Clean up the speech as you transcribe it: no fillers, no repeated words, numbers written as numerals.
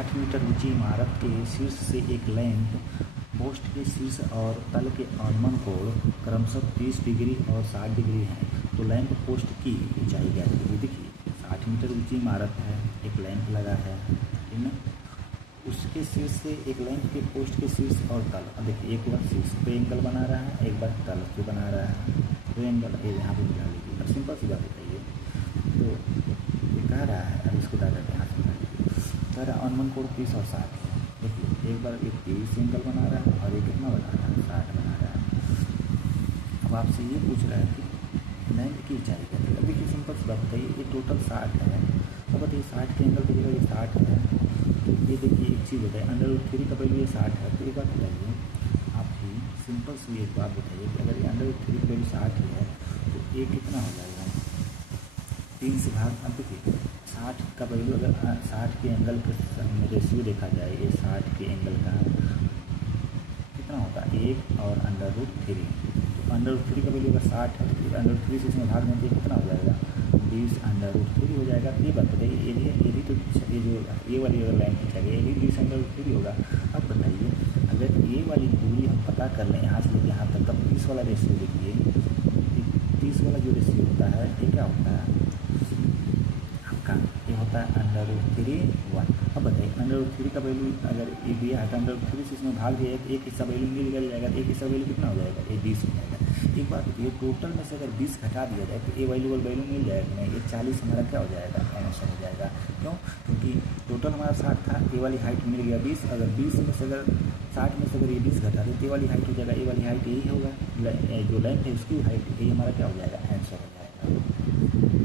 60 metre ऊंची इमारत के शीर्ष से एक लैंप पोस्ट के शीर्ष और तल के अनुमान कोण क्रमशः 30 डिग्री और 60 डिग्री हैं। तो लैंप पोस्ट की ऊंचाई क्या है? देखिए 60 मीटर ऊंची इमारत है, एक लैंप लगा है, ठीक ना। उसके शीर्ष से एक लैंप के पोस्ट के शीर्ष और तल, अब देखिए एक बार शीर्ष पे एंगल बना रहा है, एक बार तल पे बना रहा है, तो एंगल यहाँ पे मिला लीजिए। अब सिंपल सी बात बताइए, तो ये कह रहा है, अब इसको क्या करते हैं, हाथ में कह रहा है अनुमान कोण 30 और 60 है। देखिए एक बार एक 30 एंगल बना रहा है और एक कितना बना रहा है, 60 बना रहा है। अब आपसे ये पूछ रहा है कि लैंप की ऊंचाई क्या है। देखिए सिंपल सी बात बताइए, ये टोटल 60 है, तो बताइए 60 के एंगल की जगह ये 60 है, तो ये देखिए एक चीज़ बताइए √3 का वैल्यू ये 60 है। तो एक बात बताइए आप ही, सिंपल सी एक बात बताइए कि अगर ये √3 का वैल्यू 60 है तो ये कितना हो जाएगा, 3 से भाग। अब देखिए 60 का वैल्यू अगर 60 के एंगल के रेशियो देखा जाए, ये 60 के एंगल का कितना होता है 1 और √3, तो √3 का वैल्यू अगर 60 है तो √3 से इसमें भाग देंगे कितना हो जाएगा, 20 √3 हो जाएगा। ये बात बताइए, ये भी तो ये जो ये वाली अगर लाइन खींचा गया ये भी 20 √3 होगा। अब बताइए अगर ये वाली दूरी हम पता कर लें यहाँ से लेकर यहाँ तक, तब 30 वाला रेशियो देखिए, 30 वाला जो रेशियो होता है ये क्या होता है आपका, ये होता है √3 1। अब बताइए √3 का वैल्यू अगर ये दिया है तो √3 से इसमें भाग दिया एक हिस्सा वैल्यू निकल जाएगा, तो एक हिस्सा वैल्यू कितना हो जाएगा, ये 20 हो जाएगा। एक बात बताइए टोटल में से अगर 20 घटा दिया जाए तो ए वैल्यू मिल जाएगा नहीं, ये 40 हमारा क्या हो जाएगा, आंसर हो जाएगा। क्यों? क्योंकि टोटल हमारा 60 था, ए वाली हाइट मिल गया 20, अगर 20 में से अगर 60 में से अगर ये 20 घटा दे तो ए वाली हाइट हो जाएगा, ए वाली हाइट यही होगा, जो लेंथ है उसकी हाइट, यही हमारा क्या हो जाएगा, आंसर हो जाएगा।